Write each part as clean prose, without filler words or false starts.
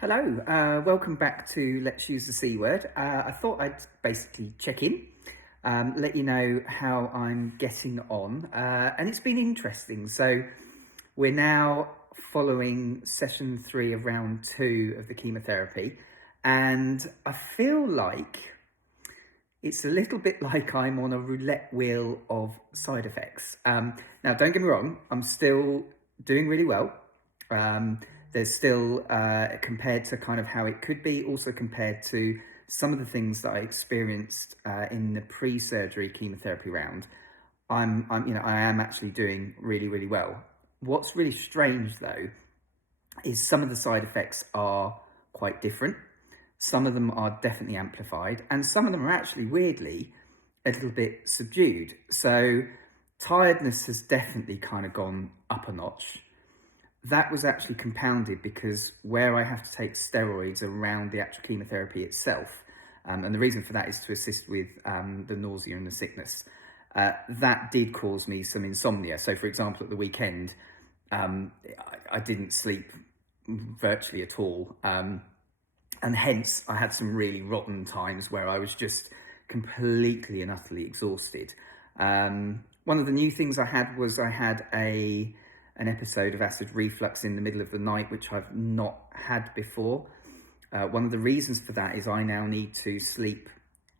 Hello, welcome back to Let's Use the C Word. I thought I'd basically check in, let you know how I'm getting on, and it's been interesting. So we're now following session 3 of round 2 of the chemotherapy, and I feel like it's a little bit like I'm on a roulette wheel of side effects. Now, don't get me wrong, I'm still doing really well. There's still, compared to kind of how it could be, also compared to some of the things that I experienced in the pre-surgery chemotherapy round, I am actually doing really, really well. What's really strange though, is some of the side effects are quite different. Some of them are definitely amplified, and some of them are actually weirdly a little bit subdued. So tiredness has definitely kind of gone up a notch. That was actually compounded because where I have to take steroids around the actual chemotherapy itself, and the reason for that is to assist with the nausea and the sickness, that did cause me some insomnia. So for example, at the weekend, I didn't sleep virtually at all. And hence I had some really rotten times where I was just completely and utterly exhausted. One of the new things I had was I had an episode of acid reflux in the middle of the night, which I've not had before. One of the reasons for that is I now need to sleep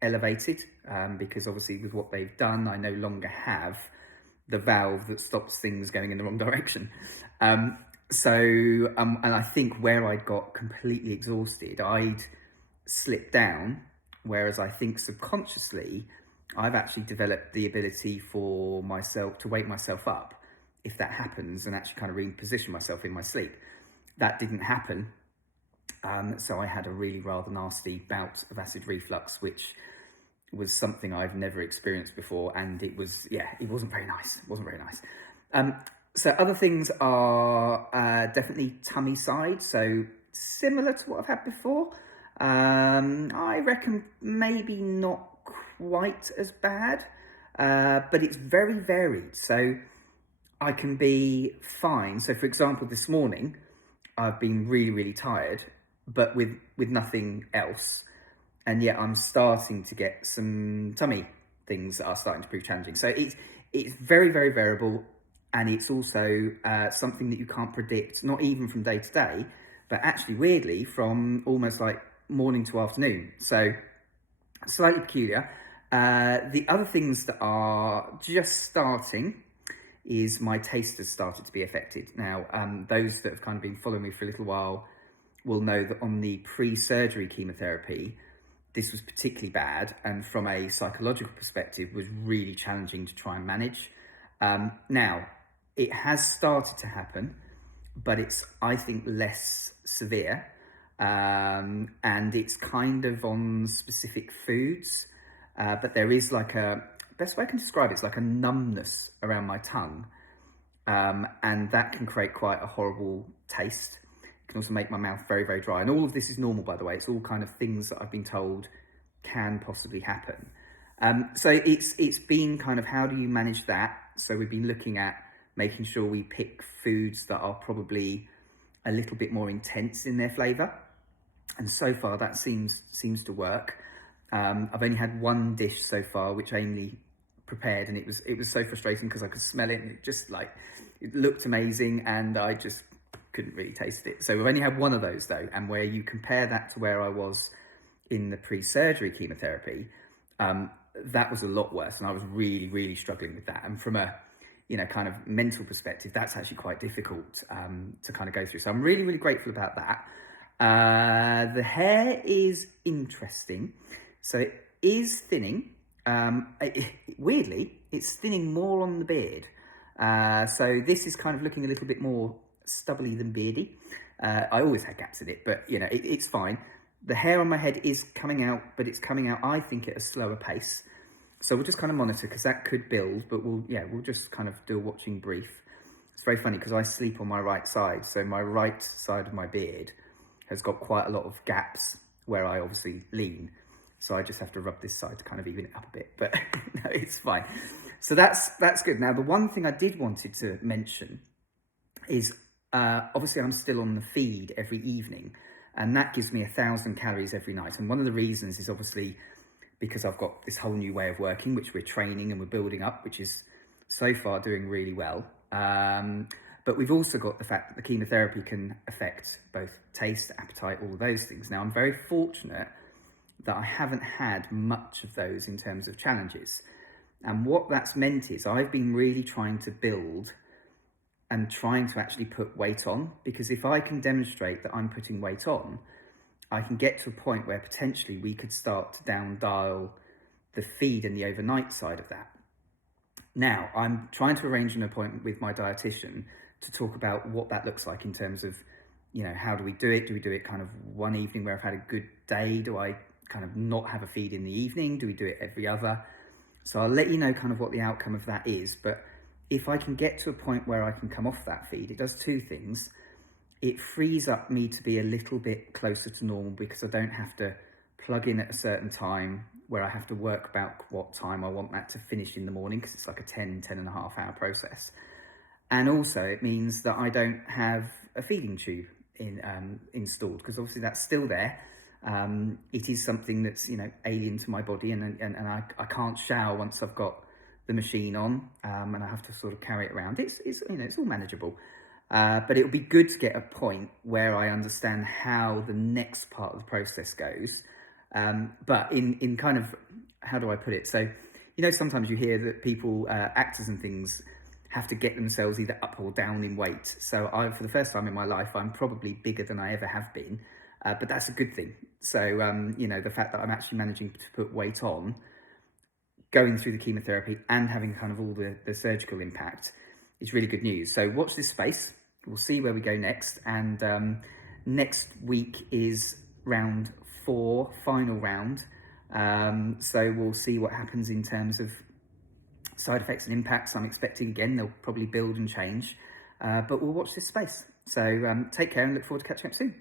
elevated, because obviously with what they've done, I no longer have the valve that stops things going in the wrong direction. And I think where I got completely exhausted, I'd slipped down, whereas I think subconsciously, I've actually developed the ability for myself to wake myself up if that happens and actually kind of reposition myself in my sleep. That didn't happen. So I had a really rather nasty bout of acid reflux, which was something I've never experienced before. And it wasn't very nice. It wasn't very nice. So other things are definitely tummy side. So similar to what I've had before. I reckon maybe not quite as bad, but it's very varied. So I can be fine. So for example, this morning, I've been really, really tired, but with nothing else. And yet I'm starting to get some tummy things that are starting to prove challenging. So it's very, very variable. And it's also something that you can't predict, not even from day to day, but actually weirdly from almost like morning to afternoon. So slightly peculiar. The other things that are just starting is my taste has started to be affected. Now, those that have kind of been following me for a little while will know that on the pre-surgery chemotherapy, this was particularly bad, and from a psychological perspective was really challenging to try and manage. Now, it has started to happen, but it's, I think, less severe, and it's kind of on specific foods, but there is like best way I can describe it's like a numbness around my tongue, and that can create quite a horrible taste. It can also make my mouth very, very dry, and all of this is normal, by the way. It's all kind of things that I've been told can possibly happen. So it's been kind of, how do you manage that? So we've been looking at making sure we pick foods that are probably a little bit more intense in their flavour, and so far that seems to work. I've only had one dish so far, which Amy prepared, and it was so frustrating because I could smell it and it just it looked amazing, and I just couldn't really taste it. So we've only had one of those though, and where you compare that to where I was in the pre-surgery chemotherapy, that was a lot worse, and I was really, really struggling with that. And from a kind of mental perspective, that's actually quite difficult to kind of go through. So I'm really, really grateful about that. The hair is interesting. So it is thinning. Weirdly, it's thinning more on the beard. So this is kind of looking a little bit more stubbly than beardy. I always had gaps in it, but it's fine. The hair on my head is coming out, but it's coming out, I think, at a slower pace. So we'll just kind of monitor, because that could build, but we'll just kind of do a watching brief. It's very funny because I sleep on my right side. So my right side of my beard has got quite a lot of gaps where I obviously lean. So I just have to rub this side to kind of even it up a bit, but no, it's fine. So that's good. Now, the one thing I did wanted to mention is obviously I'm still on the feed every evening. and that gives me 1,000 calories every night. And one of the reasons is obviously because I've got this whole new way of working, which we're training and we're building up, which is so far doing really well. But we've also got the fact that the chemotherapy can affect both taste, appetite, all of those things. Now, I'm very fortunate that I haven't had much of those in terms of challenges. And what that's meant is I've been really trying to build and trying to actually put weight on, because if I can demonstrate that I'm putting weight on, I can get to a point where potentially we could start to down dial the feed and the overnight side of that. Now, I'm trying to arrange an appointment with my dietitian to talk about what that looks like in terms of, how do we do it? Do we do it kind of one evening where I've had a good day? Do I kind of not have a feed in the evening? Do we do it every other? So I'll let you know kind of what the outcome of that is. But if I can get to a point where I can come off that feed, it does two things. It frees up me to be a little bit closer to normal, because I don't have to plug in at a certain time where I have to work about what time I want that to finish in the morning, because it's like a 10 and a half hour process. And also it means that I don't have a feeding tube installed, because obviously that's still there. It is something that's, alien to my body, and I can't shower once I've got the machine on, and I have to sort of carry it around. It's all manageable. But it would be good to get a point where I understand how the next part of the process goes. But in kind of, how do I put it? So, sometimes you hear that people, actors and things, have to get themselves either up or down in weight. So for the first time in my life, I'm probably bigger than I ever have been. But that's a good thing. So, the fact that I'm actually managing to put weight on, going through the chemotherapy and having kind of all the surgical impact, is really good news. So watch this space. We'll see where we go next. And next week is round 4, final round. So we'll see what happens in terms of side effects and impacts. I'm expecting, again, they'll probably build and change. But we'll watch this space. So take care and look forward to catching up soon.